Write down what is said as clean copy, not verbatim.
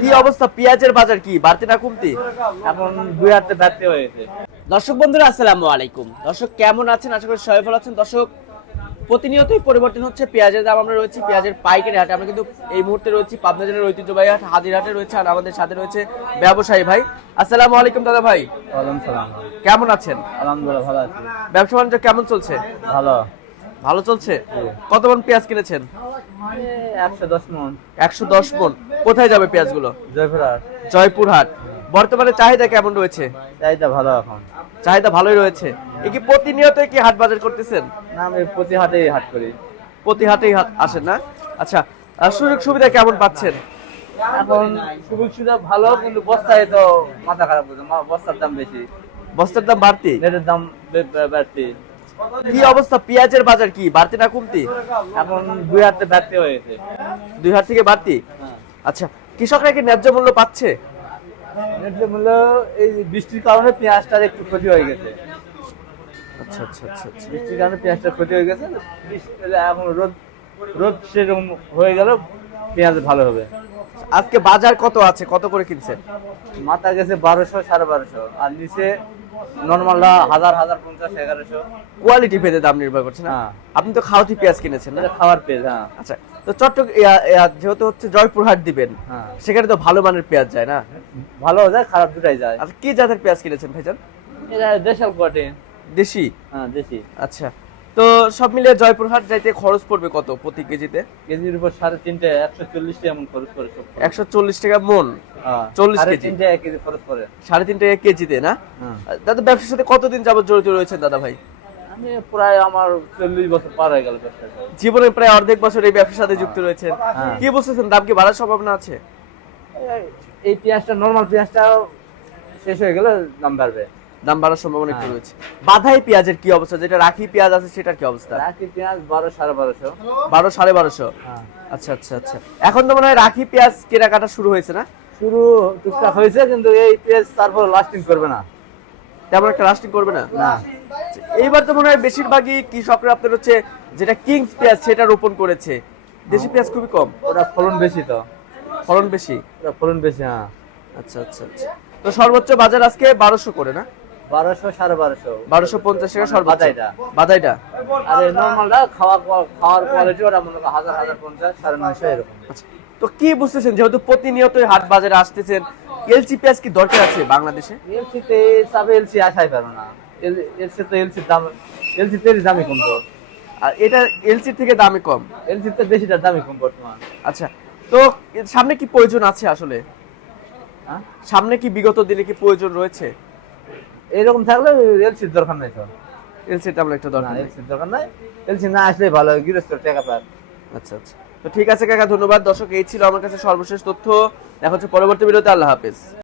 কি অবস্থা, পেঁয়াজের বাজার কি বাড়তি না কমতি? এখন দুই হাতে বাড়তে হয়েছে। দর্শক বন্ধুরা আসসালামু আলাইকুম। দর্শক কেমন আছেন? আশা করি সবাই ভালো আছেন। দর্শক প্রতিনিয়তই পরিবর্তন হচ্ছে পেঁয়াজের দাম। আমরা রয়েছি পেঁয়াজের পাইকারি হাটে। আমরা কিন্তু এই মুহূর্তে রয়েছি পাবনা জেলার ঐতিহ্যবাহী হাট হাজিরহাটে রয়েছে, আর আমাদের সাথে রয়েছে ব্যবসায়ী ভাই। আসসালামু আলাইকুম দাদা ভাই, ওয়ালাইকুম সালাম। কেমন আছেন? আলহামদুলিল্লাহ ভালো আছি। ব্যবসা বাণিজ্য কেমন চলছে? ভালো। ভালো চলছে। কত মন পেঁয়াজ কিনেছেন? 110 মন। 110 মন। কোথায় যাবে পেঁয়াজগুলো? জয়পুরহাট। জয়পুরহাট। বর্তমানে চাহিদা কেমন রয়েছে? চাহিদা ভালো এখন। চাহিদা ভালোই রয়েছে। এ কি প্রতিনিয়ত কি হাট বাজার করতেছেন? না, আমি প্রতি হাটেই হাট করি। প্রতি হাটেই আসেন না? আচ্ছা, সুযোগ সুবিধা কেমন পাচ্ছেন? এখন সুযোগ সুবিধা ভালো, কিন্তু বস্তায় তো মাথা খারাপ হচ্ছে। বস্তার দাম বেশি, বস্তার দাম বাড়তি। নেটের দাম বাড়তি। কি অবস্থা, পেঁয়াজের বাজার কি বাড়তি না কমতি? এখন দুই হাতে বাড়তে হয়েছে। দুই হাট থেকে বাড়তি। আচ্ছা, কৃষকরা কি ন্যায্য মূল্য পাচ্ছে? নেটের মূল্য এই বৃষ্টির কারণে পেঁয়াজটার একটু ক্ষতি হয়ে গেছে। আচ্ছা আচ্ছা আচ্ছা আচ্ছা। বৃষ্টির কারণে পেঁয়াজটা ক্ষতি হয়ে গেছে। এখন রোদ রোদ সেরকম হয়ে গেল, পেঁয়াজ ভালো হবে। আজকে বাজার কত আছে, কত করে কিনছেন? মাথা গেছে 1200 1250, আর নিচে নরমালটা 1050 1100। কোয়ালিটি ভেদে দাম নির্ভর করছে না? হ্যাঁ। আপনি তো খাওয়াতি পেঁয়াজ কিনেছেন না? এটা খাবার পেঁয়াজ। হ্যাঁ। আচ্ছা, তো যেহেতু হচ্ছে জয়পুরহাট দিবেন, হ্যাঁ। সেখানে তো ভালো মানের পেঁয়াজ যায় না? ভালো যায়, খারাপ দুটাই যায়। আচ্ছা, কি জাতের পেঁয়াজ কিনেছেন ভাইজান? এটা দেশাল কোয়ালিটি। দেশি? হ্যাঁ, দেশি। আচ্ছা, তো সব মিলিয়ে জয়পুরহাট যাইতে খরচ পড়বে কত প্রতি কেজিতে? কেজির উপর 3.5 140 টাকা এমন খরচ করে সব। 140 টাকা মন। হ্যাঁ, 40 কেজি। 3.5 টাকা কেজি খরচ করে। 3.5 টাকা কেজিতে না? হ্যাঁ। দাদা, ব্যবসার সাথে কতদিন যাবত জড়িত রয়েছেন দাদা ভাই? আমি প্রায় আমার 40 বছর পার হয়ে গেল ব্যবসা। জীবনে প্রায় অর্ধেক বছর এই ব্যবসার সাথে যুক্ত রয়েছেন। হ্যাঁ। কি বুঝতেছেন, দাম কি বাড়ার সম্ভাবনা আছে? এই পেঁয়াজটা, নরমাল পেঁয়াজটা শেষ হয়ে গেলে দাম বাড়বে। দাম বাড়ার সম্ভাবনা একটু রয়েছে। বাধাই পেঁয়াজের কি অবস্থা, যেটা রাখি পেঁয়াজ আছে সেটার কি অবস্থা? রাখি পেঁয়াজ 12 1250। 12 1250। হ্যাঁ। আচ্ছা আচ্ছা আচ্ছা। এখন তো মনে হয় রাখি পেঁয়াজ কেনাকাটা শুরু হয়েছে না? শুরু টুকটাক হয়েছে, কিন্তু এই পেঁয়াজ তারপর লাস্টিং করবে না। তেমন একটা লাস্টিং করবে না? না। এইবার তো মনে হয় বেশিরভাগই কৃষকরা আপনার হচ্ছে যেটা কিংস পেঁয়াজ সেটা রোপণ করেছে। দেশি পেঁয়াজ খুবই কম। ওটা ফলন বেশি তো। ফলন বেশি। ওটা ফলন বেশি। হ্যাঁ। আচ্ছা আচ্ছা আচ্ছা। তো সর্বোচ্চ বাজার আজকে 1200 করে না? 1200 1250। 1250 টাকা সর্বোচ্চ। বাদাইটা। বাদাইটা। আর এই নরমালটা খাওয়ার কোয়ালিটি ওটা মনে করো 1000 1050 950 এরকম। আচ্ছা, তো কি বুঝতেছেন, যেহেতু প্রতিনিয়তই হাট বাজারে আসতেছেন, এলসি পেঁয়াজ কি দরকার আছে বাংলাদেশে? এলসি তে সাবে এলসি আসাই পারো না। এলসি তো এলসির দাম, এলসি তের দামই কম তো। আর এটা এলসি থেকে দামে কম। এলসি তো দেশিটার দামই কম বর্তমান। আচ্ছা, তো সামনে কি প্রয়োজন আছে আসলে? হ্যাঁ, সামনে কি বিগত দিনে কি প্রয়োজন রয়েছে? এরকম থাকলে এলসির দরকার নাই তো। এলসি তেমন একটা না, দরকার নেই। এলসির দরকার নাই। এলসি না আসলে ভালো, গৃহস্থর টাকা পায়। আচ্ছা আচ্ছা, তো ঠিক আছে কাকা, ধন্যবাদ। দর্শক, এই ছিল আমার কাছে সর্বশেষ তথ্য। দেখা হচ্ছে পরবর্তী ভিডিওতে। আল্লাহ হাফেজ।